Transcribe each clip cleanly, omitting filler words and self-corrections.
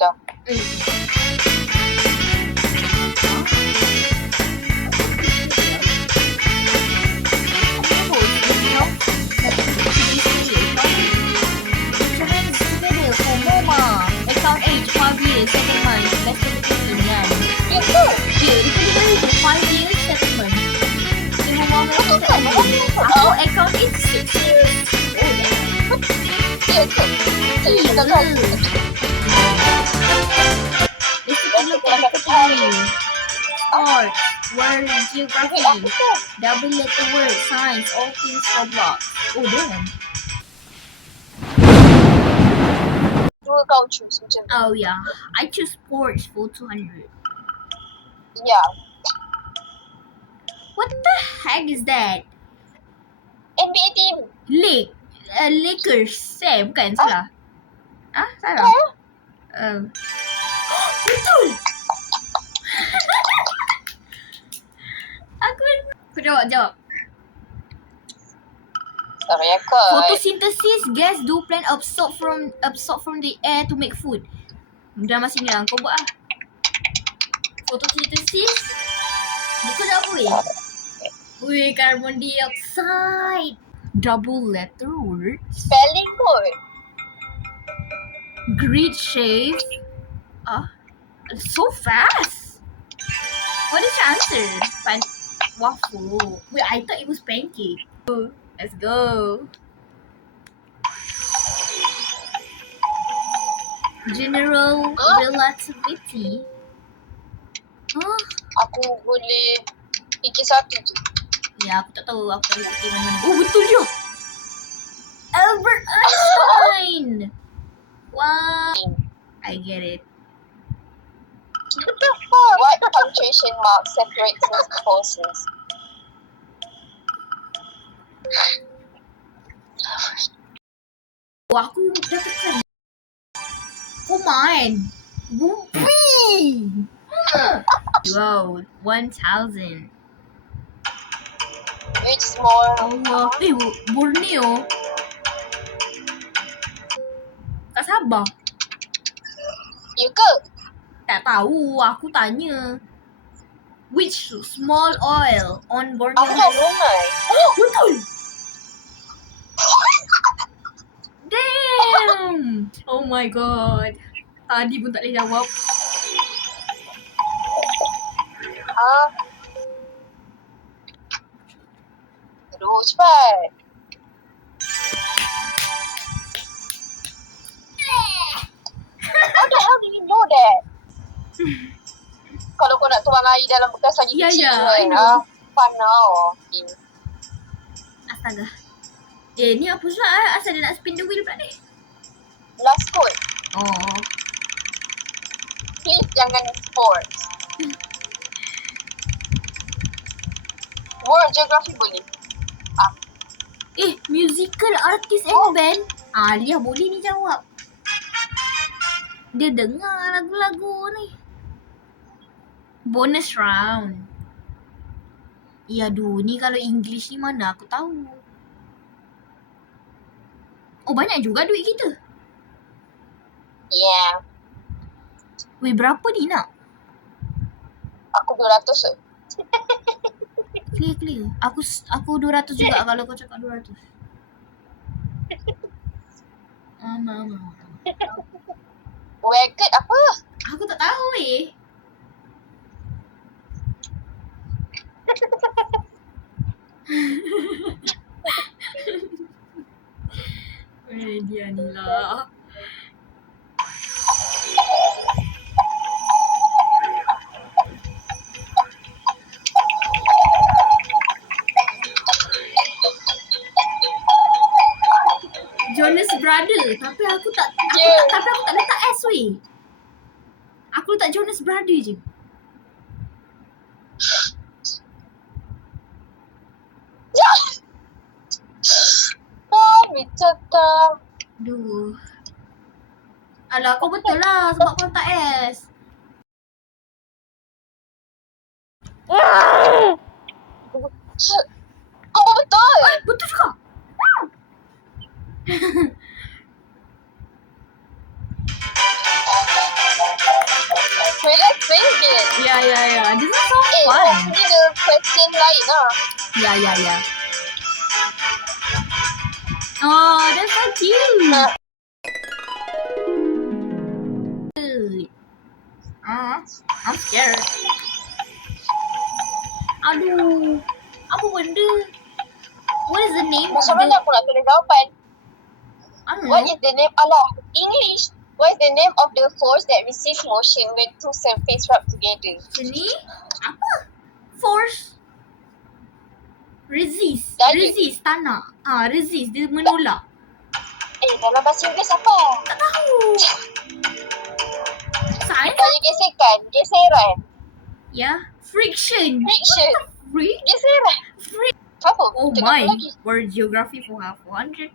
dah. Account age 5 years, 7 months, less than 15 kan? Ya ke? Ya, dia boleh 5 years, 7 months. Dia memang Betul ke? aku account age 6 years. Oh, damn. Ya ke? Saya tak tahu. Let's take a look at the category. Art, word, geography, double letter word, science, all things Roblox. Oh, damn. Dua kau choose macam tu. Oh, yeah. I choose sports for 200. Ya. What the heck is that? NBA team. Lakers. Bukan, salah. Salah. Betul! Aku jawab. Tak payah kau. Photosynthesis, gas do plant absorb from the air to make food. Dah masih ni lah, kau buat lah. Photosynthesis. Dia kau jawab apa weh? Carbon dioxide. Double letter words. Spelling pun. Grid shape. So fast. What is your answer? Waffle. Wait, I thought it was pancake. Let's go. General relativity. Aku boleh fikir satu je. Ya, aku tak tahu. Aku tak boleh fikir mana-mana. Oh, betul je. Albert Einstein. Wow. I get it. What punctuation mark separates these forces? Aku dah tekan. Kuman. Bupi. Wow, 1,000. Which small Allah. Borneo. Kat Sabah. ya ke? Tak tahu. Aku tanya. Which small oil on Borneo? Aku dah Brunei. Oh, betul. Damn. Oh my god. Tadi pun tak boleh jawab. Aduh, cepat. How the hell do you know that? Kalau kau nak tuang air dalam bekas lagi Ya, kecil ya, kan. I know. Fun now. Astaga. Ni apa pula asal dia nak spin the wheel pula ni? Last code. Oh. Please jangan sports. World geography boleh. Musical artist and band. Alia boleh ni jawab. Dia dengar lagu-lagu ni. Bonus round. Ya aduh, ni kalau English ni mana aku tahu. Oh, banyak juga duit kita. Yeah. Weh, berapa ni nak? Aku 200 tu. Clear. Aku 200 juga kalau kau cakap 200. Mana. Wagged apa? Aku tak tahu weh. Dia ni lah. Jonas Brother. Tapi aku tak letak S weh. Aku letak Jonas Brother je. Bicara. Aduh. Alah, kau betul lah sebab kau letak S. Kau betul. Betul juga. Yeah. Oh, that's so cute. I'm scared. Aduh, apa benda? What is the name of Macam the? mana aku nak tulis jawapan? I don't What know. is the name? Allah, English. What is the name of the force that receives motion when two surfaces rub together? Sini apa? Force. Resist. Daya. Resist tanah. Resist dia menolak. Dalam bahasa Inggeris apa? Tak tahu. Sains? Daya gesekan, geseran, Ya. Friction. friction, Freak. geseran. Freak. Apa? Oh Tengok my. apa lagi? Word geography for half 100.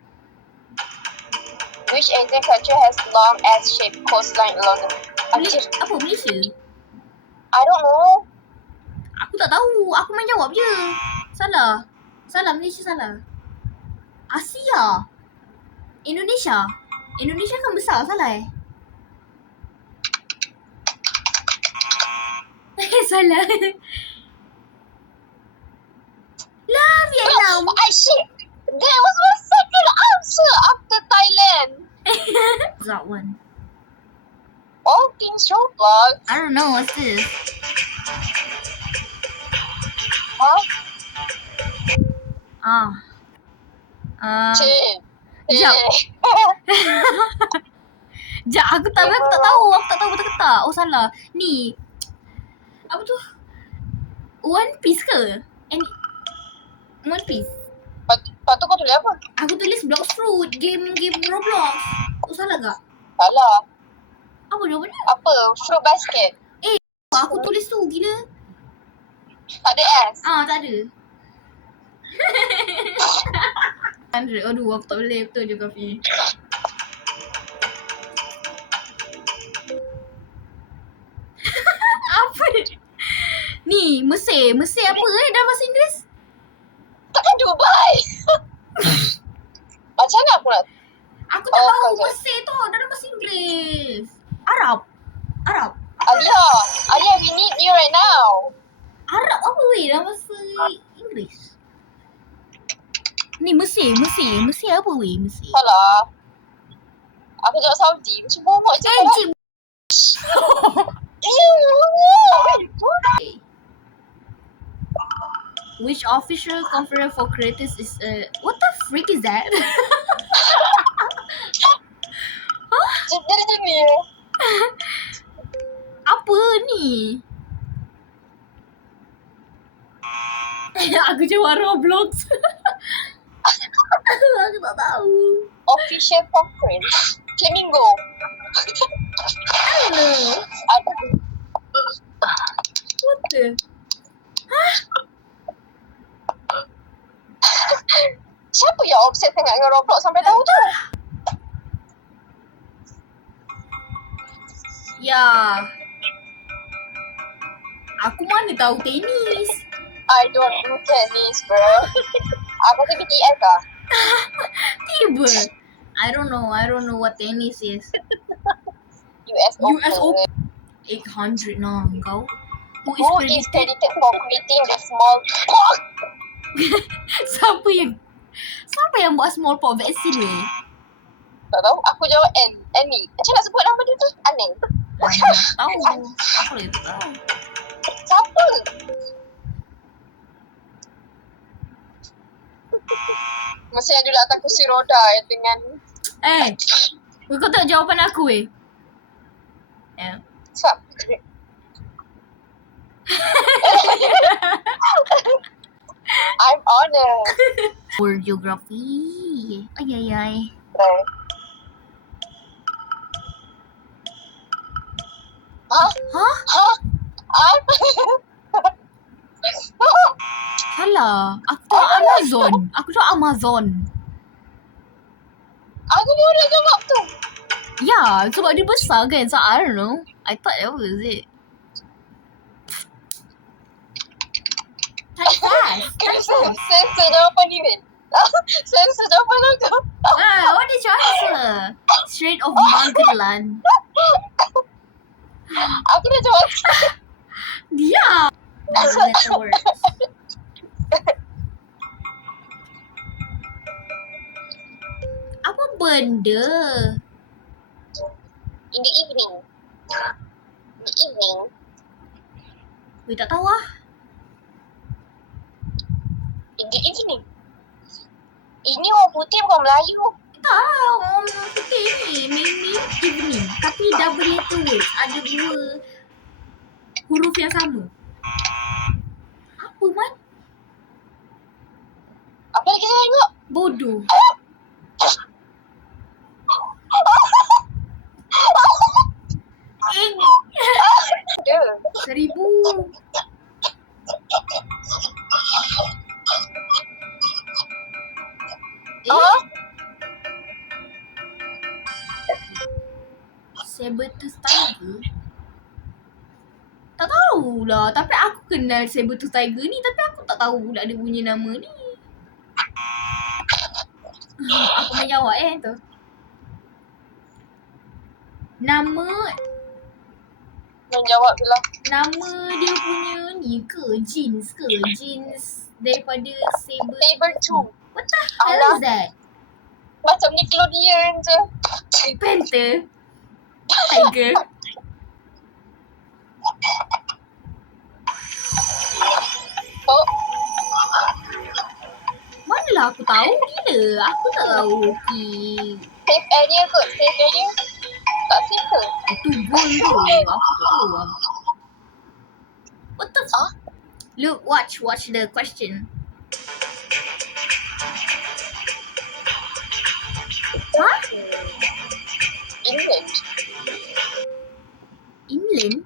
Which Asian country has long S-shaped coastline along the... Anjir, Apa Malaysia? I don't know. Aku tak tahu. Aku main jawab je. Salah. Malaysia salah. Asia. Indonesia. Indonesia kan besar, salah salah. Lah, Vietnam. Shit. That was my second answer after Thailand. That one. All things Roblox. I don't know what's this. Huh? Cik. Jap. Sekejap, aku tak tahu betul ke tak. Oh, salah. Ni. Apa tu? One Piece ke? One Piece. Lepas tu kau tulis apa? Aku tulis Blox Fruit. Game Roblox. Oh, salah tak? Salah. Apa jawapannya? Apa? Fruit basket. Aku tulis tu, gila. Tak ada S. Tak ada. 100. Aduh, aku tak boleh betul geografi. Apa ni? Mesir apa dalam bahasa Inggeris? Takkan Dubai. Macam mana aku nak? Aku tak tahu kau Mesir tu dalam bahasa Inggeris. Arab. Alia, we need you right now. Arab apa weh dalam bahasa Inggeris? Ni Mesir apa weh Mesir? Salah. Aku jawab Saudi. Macam bohong je. Cik. Which official conference for creators is what the freak is that? Dari sini. Apa ni? Aku jawab Roblox. Aku tak tahu. Official conference. Flamingo. I don't know. What the? Siapa yang obses sangat dengan Roblox sampai tahu tu? Ya. Aku mana tahu tenis. I don't do tennis, bro. Aku tu BTS lah. Tiba. I don't know what tennis is. US Open. 800 nah kau. Who Who is credited for creating the small pox? Siapa yang buat small pox vaccine weh? Tak tahu. Aku jawab Annie. Macam nak sebut nama dia tu? Aneng. Tahu. Aku lagi tak tahu. Siapa? Masa yang duduk atas kursi roda yang dengan Kau tak jawapan aku weh. Siapa? I'm honored. World geography. Ay. Right. Hah? Salah. Aku tahu Amazon. Aku baru nak jawab tu. Ya, sebab dia besar kan. So I don't know. I thought that was it. Type fast. Sensor jawapan ni kan? Sensor jawapan aku. What is your answer? Strait of Magellan. Aku dah jawab. Dia. Letter words. benda? In the evening. The evening. Weh, tak tahu lah. In the evening. Ini orang putih bukan Melayu. Tak lah, orang putih ni. Mainly evening. Tapi double letter words. Ada 2 huruf yang sama. Apa, Man? Apa lagi saya tengok? Bodoh. Ada. 1000. Ah? Saber-tooth tiger? Tak tahulah. Tapi aku kenal saber-tooth tiger ni. Tapi aku tak tahu pula dia punya nama ni. Aku main jawab tu. Nama Menjawab pula. Nama dia punya ni ke? Jeans ke? Jeans daripada saber. Saber 2. What the hell Alah. is that? Macam Nickelodeon je. Panther? Tiger? Oh, Manalah aku tahu gila. Aku tak tahu. Okay. safe area kot. Safe area. Tak safe ke? Itu goal tu. Aku tak tahu lah. What the fuck? Look, watch the question. Huh? England. England?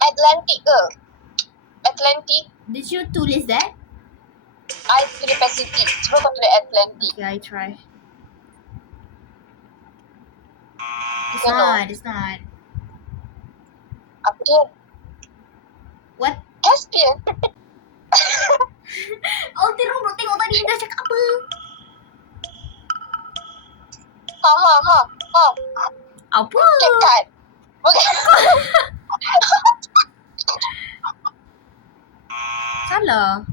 Atlantic ke? Atlantic. Did you tulis that? I tulis Pacific. Cuba kau tulis Atlantic. Okay, I try. It's No. not, it's not. Apa dia? What? Caspian. Oh, Robot tengok tadi dia dah cakap apa? Ha. Apa? Cape Cod. Bukan. Salah.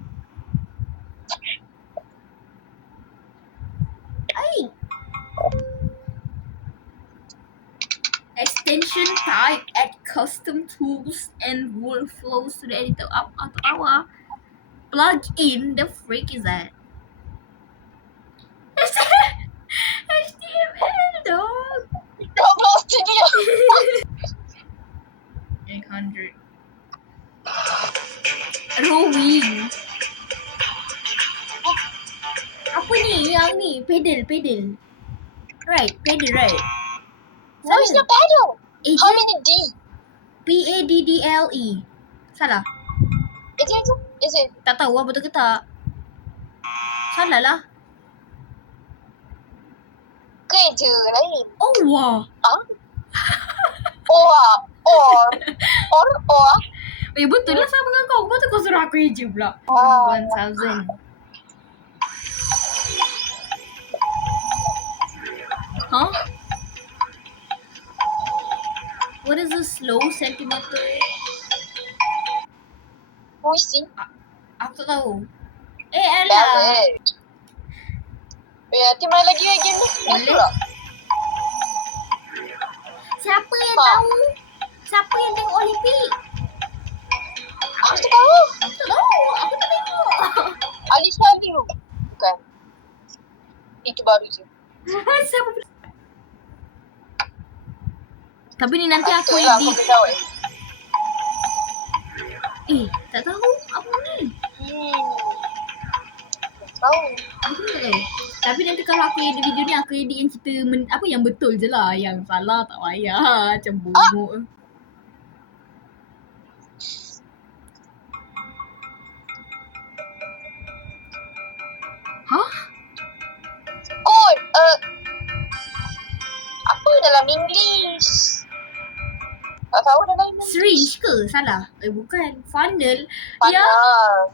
Ay. Extension type, add custom tools and workflows to the editor. Atau apa? Plug in, the freak is that? HTML dog. Roblox Studio. 800. Rowing. Apa ni yang ni? Pedal. Right, pedal right. No, it's not paddle. How Agent many D? PADDLE. Salah. Is it? Tak tahu lah betul ke tak. Salah lah. Kerja lain. Oh wah. Ah? Or. Betul lah sama dengan kau. Lepas tu kau suruh aku eja pula. Oh. 1000. Huh? What is a slow centimeter? Puisi. Aku tak tahu. Alah. Ballet. Nanti main lagi game ni. Boleh. Siapa yang tahu? Siapa yang tengok Olimpik? Aku tak tahu. Aku tak tahu. Aku tak tengok. Ali Shalyu. Bukan. Itu baru je. Siapa? Tapi ni nanti aku Betul lah, edit. aku tahu. Tak tahu. Apa ni? Tahu. Aku tak tahu. Tapi nanti kalau aku edit video ni, aku edit yang cerita apa yang betul je lah. Yang salah tak payah. Macam bongok. Hah? Oh, apa dalam English? Tak tahu dalam English. Syringe ke? Salah. Bukan. Funnel. Panah.